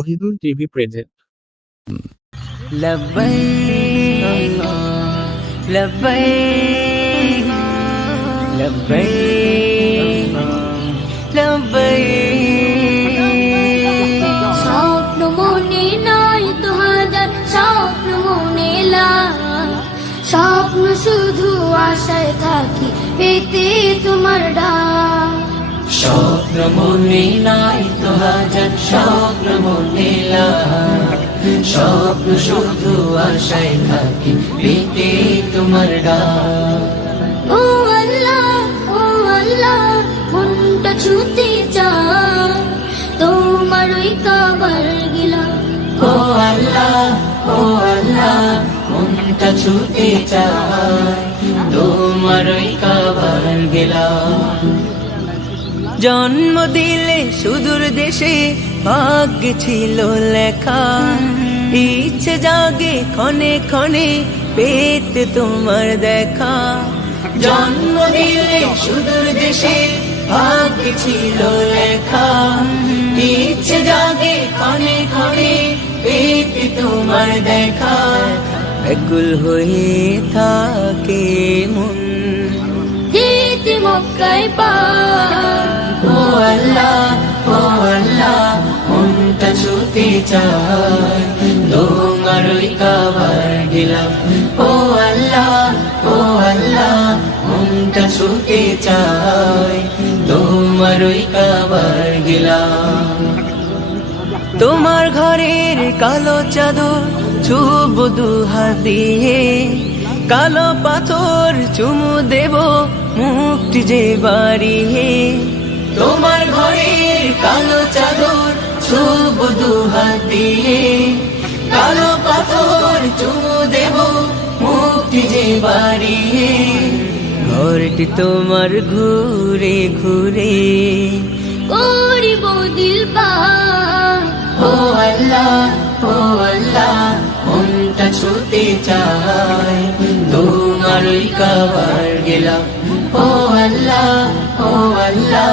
Ohidul TV present. লব্বৈক লব্বৈক লব্বৈক লব্বৈক। স্বপ্ন মনে নাই তো হাজার, স্বপ্ন মনে লাই, স্বপ্ন শুধু আশায় থাকি পেতে তোমার ডাক। স্বপ্ন মনে নাই তো হাজার, স্বপ্ন মনে লাই, স্বপ্ন শুধু আশায় থাকি পেতে তোমার ডাক। ও আল্লাহ, ও আল্লাহ, মনটা ছুতে চায় তোমার ওই কাবার গিলা। ও আল্লাহ, ও আল্লাহ, মনটা ছুতে চায় তোমার ওই কাবার গেলাম। জন্ম দিলে সুদূর দেশে ভাগ্যে ছিল লেখা, ইচ্ছে জাগে ক্ষণে ক্ষণে পেতে তোমার দেখা। জন্ম দিলে সুদূর দেশে ভাগ্যে ছিল লেখা, ইচ্ছে জাগে ক্ষণে ক্ষণে পেতে তোমার দেখা। ব্যাকুল হয়ে থাকে মন যেতে মক্কায় পার। ও আল্লাহ, ও আল্লাহ, মনটা ছুতে চায় তোমার ওই কাবার গেলাম। ও আল্লাহ, ও আল্লাহ, মনটা ছুতে চায় তোমার ওই কাবার গেলাম। তোমার ঘরের কালো চাদর ছুব দুহাত দিয়ে, কালো পাথর চুমু দেব মুক্তি যে বাড়িয়ে। তোমার ঘরের কালো চাদর ছুব দুহাত দিয়ে, কালো পাথর চুমু দেব মুক্তি যে বাড়িয়ে। ঘরটি তোমার ঘুরে ঘুরে করিব দিল পার। ও আল্লাহ, ও আল্লাহ, মনটা ছুতে চায় তোমার ওই কাবার গেলাম। ও আল্লাহ, ও আল্লাহ,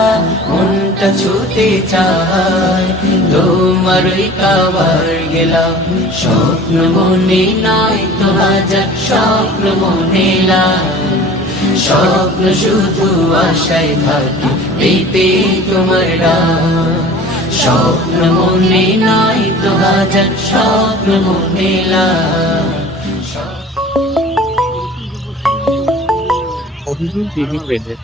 মনটা ছুতে চায় তোমার ওই কাবার গেলাম। স্বপ্ন মনে নাই তো হাজার, স্বপ্ন মনে লাই, স্বপ্ন শুধু আশায় থাকি পেতে তোমার ডাক। স্বপ্ন মনে নাই তো হাজার, স্বপ্ন মনে লাই। Ohidul TV present.